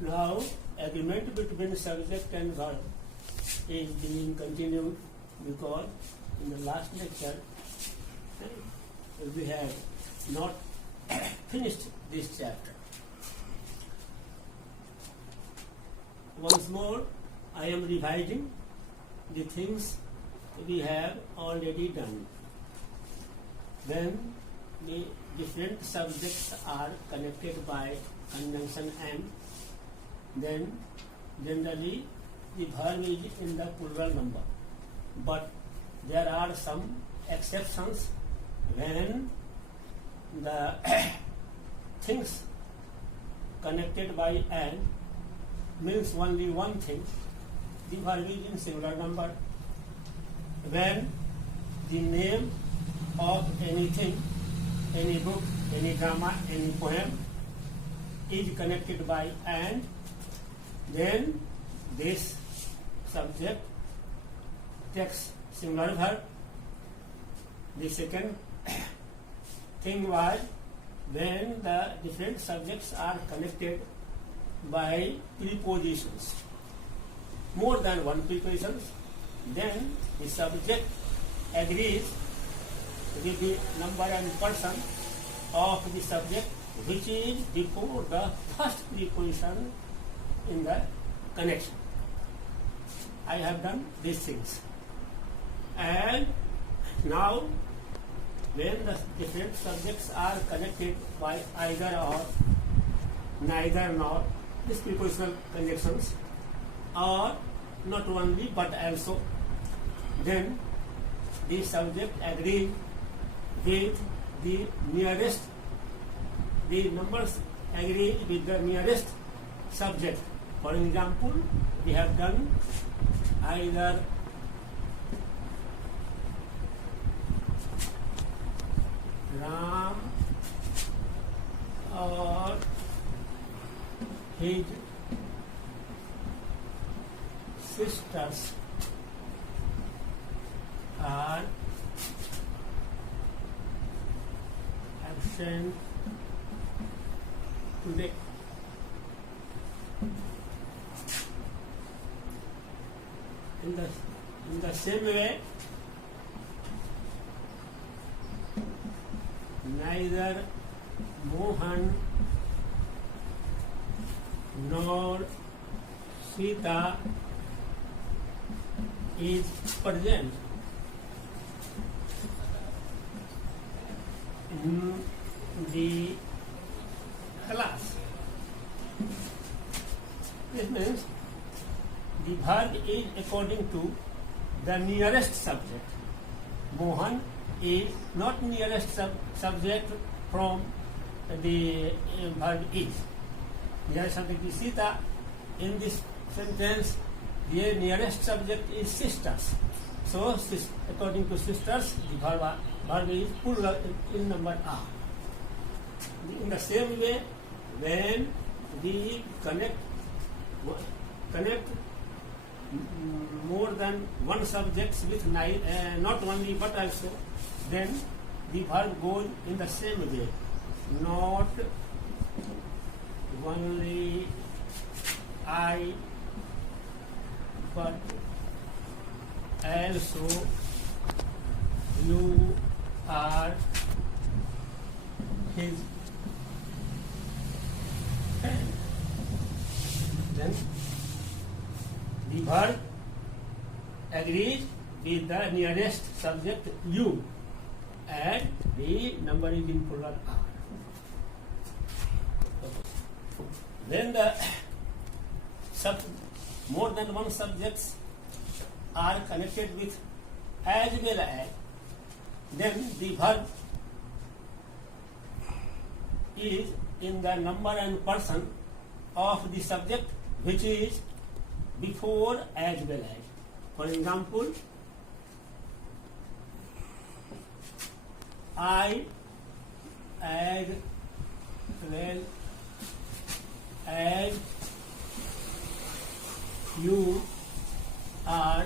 Now, agreement between subject and verb is being continued because in the last lecture we have not finished this chapter. Once more, I am revising the things we have already done. When the different subjects are connected by conjunction and, then generally the verb is in the plural number. But there are some exceptions when the things connected by and means only one thing, the verb is in singular number. When the name of anything, any book, any drama, any poem is connected by and, then this subject takes singular verb. The second thing was when the different subjects are connected by prepositions, more than one preposition, then the subject agrees with the number and person of the subject which is before the first preposition in the connection. I have done these things. And now when the different subjects are connected by either or, neither nor, these prepositional conjunctions, or not only but also, then the subject agrees with the nearest, the numbers agree with the nearest subject. For example, we have done either Ram or his sisters are absent today. In the same way, neither Mohan nor Sita is present in the class. This means the verb is according to the nearest subject. Mohan is not nearest subject from the verb is. Nearest subject is Sita. In this sentence, the nearest subject is sisters. So, according to sisters, the verb is plural in number are. In the same way, when we connect more than one subject with not only but also, then the verb goes in the same way. Not only I, but also you are his friend. Then the verb agrees with the nearest subject you, and the number is in plural are. When the more than one subjects are connected with as well as, then the verb is in the number and person of the subject which is before as well as. For example, I as well as you are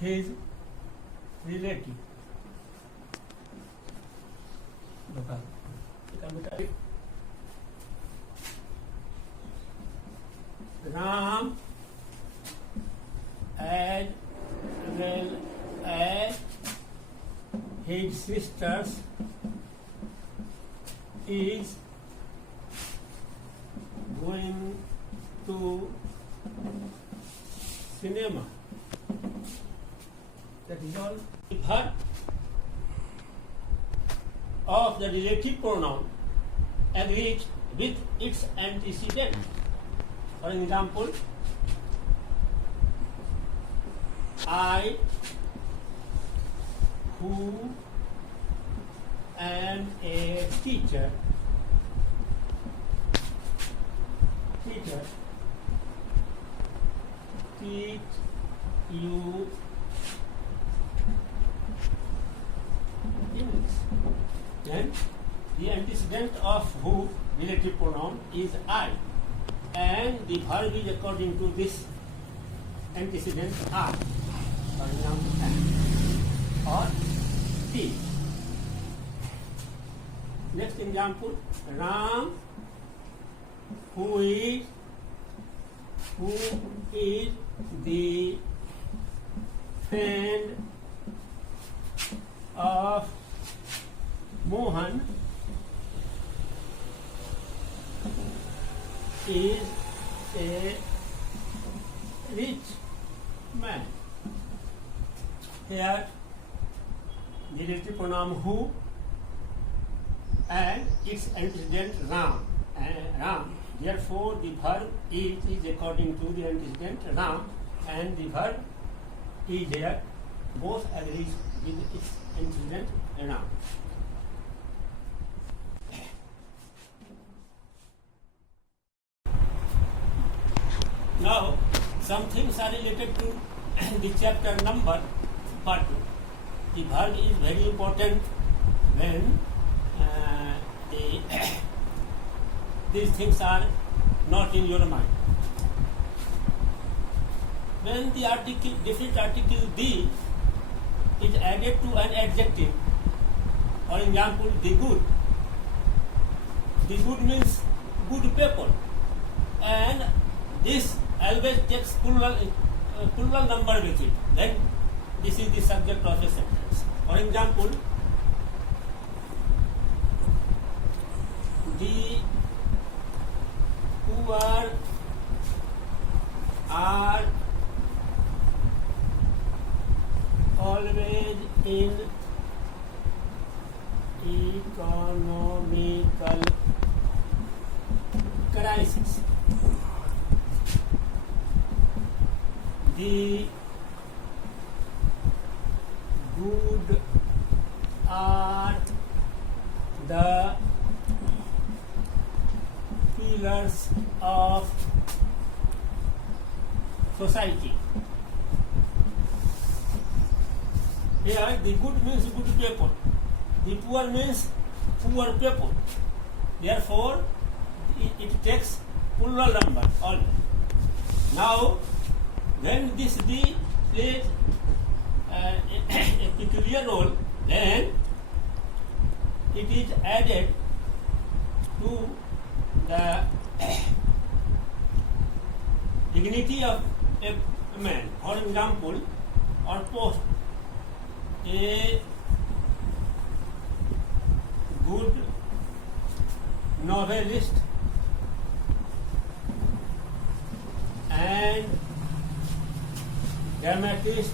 his relative. Ram as well as his sisters is going to cinema. That is all. The verb of the relative pronoun agrees with its antecedent. For example, I, who am a teacher, teach you English. Then the antecedent of who relative pronoun is I, and the verb is according to this antecedent are. For example, am or teach. Next example, Ram, who is the friend of Mohan, is a rich man. Here the relative pronoun who and its antecedent Ram. Therefore, the verb is according to the antecedent Ram, and the verb is here. Both agrees with its antecedent Ram. Now, some things are related to the chapter number part 2. The verb is very important when these things are not in your mind. When the article, definite article the is added to an adjective, for example, the good. The good means good people, and this always takes plural number with it. Then this is the subject of a sentence. For example, the poor are always in economical crisis. The good are the pillars of society. Here the good means good people, the poor means poor people. Therefore, it takes plural number always. Now, when this D plays a peculiar role, then it is added to the dignity of a man. For example, or post, a good novelist and dramatist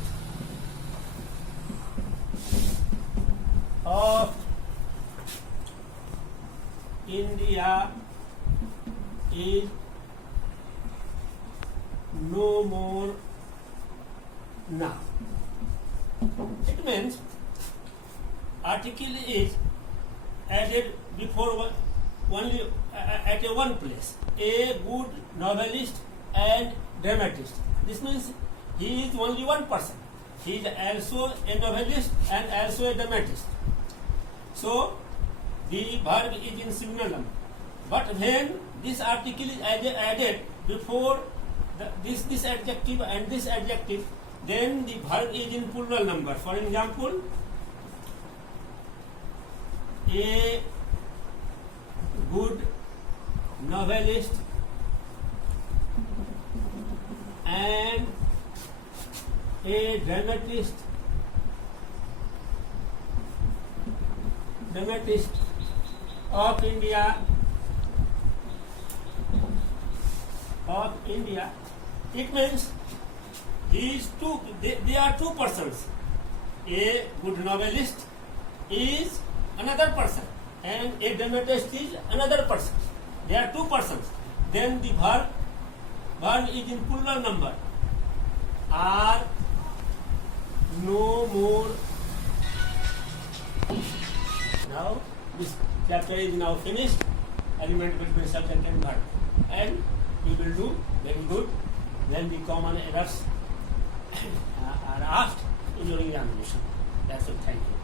of India is no more now. It means article is added before only at a one place. A good novelist and dramatist. This means he is only one person. He is also a novelist and also a dramatist. So the verb is in singular number. But when this article is added before this adjective and this adjective, then the verb is in plural number. For example, a good novelist and a dramatist of India, it means they are two persons. A good novelist is another person and a dramatist is another person. They are two persons. Then the verb is in plural number. Are no more. Now this chapter is now finished. Agreement between subject and verb, and we will do very good when the common errors are asked in your examination. That's it. Thank you.